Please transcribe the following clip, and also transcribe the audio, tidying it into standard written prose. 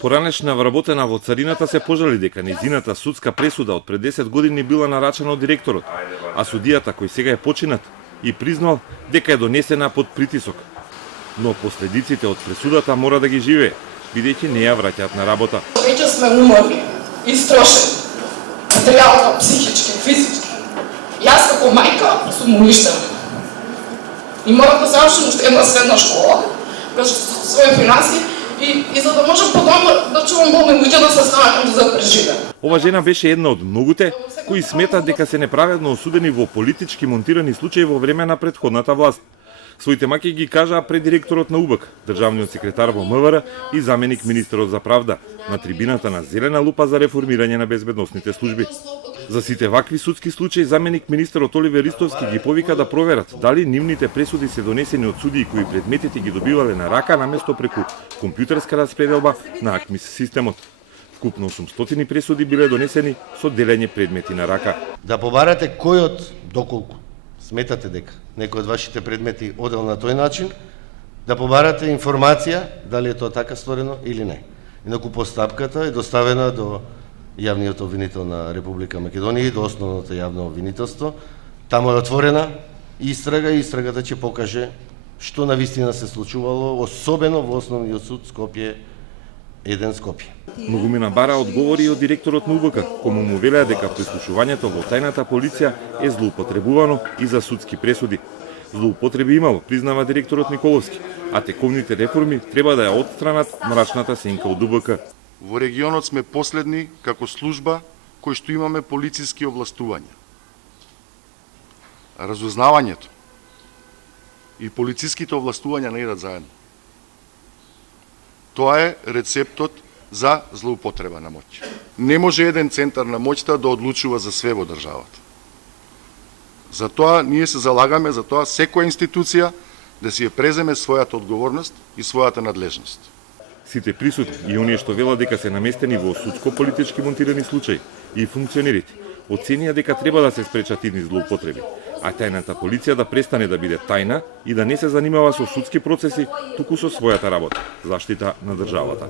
Поранешна вработена во царината се пожали дека нејзината судска пресуда од пред 10 години била нарачана од директорот, а судијата кој сега е починат и признал дека е донесена под притисок. Но последиците од пресудата мора да ги живее, бидејќи не ја враќаат на работа. Веќе сме уморни, истрошени, материјално, психички, физички. Јас како мајка сум уништена. И морам да завршим уште една средна школа, без своји финанси, и за да можам потом да чувам болни луѓе да се станат за да преживеам. Ова жена беше една од многуте кои сметат дека се неправедно осудени во политички монтирани случаи во време на претходната власт. Своите маки ги кажаа пред директорот на УБК, државниот секретар во МВР и заменик министерот за правда, на трибината на Зелена лупа за реформирање на безбедносните служби. За сите вакви судски случаи заменик министерот Оливер Ристовски ги повика да проверат дали нивните пресуди се донесени од судии кои предметите ги добивале на рака наместо преку компјутерска распределба на АКМИС системот. Вкупно 800 пресуди биле донесени со делење предмети на рака. Да побарате кој доколку сметате дека некој од вашите предмети одел на тој начин, да побарате информација дали е тоа така сторено или не. Инаку постапката е доставена до јавниот обвинител на Република Македонија и до основното јавно обвинителство. Таму е отворена истрага и истрагата ќе покаже што навистина се случувало, особено во Основниот суд Скопје 1 Скопје. Многумина бара одговори од директорот на УБК, кому му велеа дека прислушувањето во тајната полиција е злоупотребувано и за судски пресуди. Злоупотреби имало, признава директорот Николовски, а тековните реформи треба да ја отстранат мрачната сенка од УБК. Во регионот сме последни како служба кои што имаме полициски овластувања. Разузнавањето и полициските овластувања не идат заедно. Тоа е рецептот за злоупотреба на моќ. Не може еден центар на моќта да одлучува за све во државата. Затоа ние се залагаме за тоа секоја институција да си ја преземе својата одговорност и својата надлежност. Сите присутни и оние што велат дека се наместени во судско-политички монтирани случаи и функционерите оценија дека треба да се спречат идни злоупотреби, а тајната полиција да престане да биде тајна и да не се занимава со судски процеси, туку со својата работа, заштита на државата.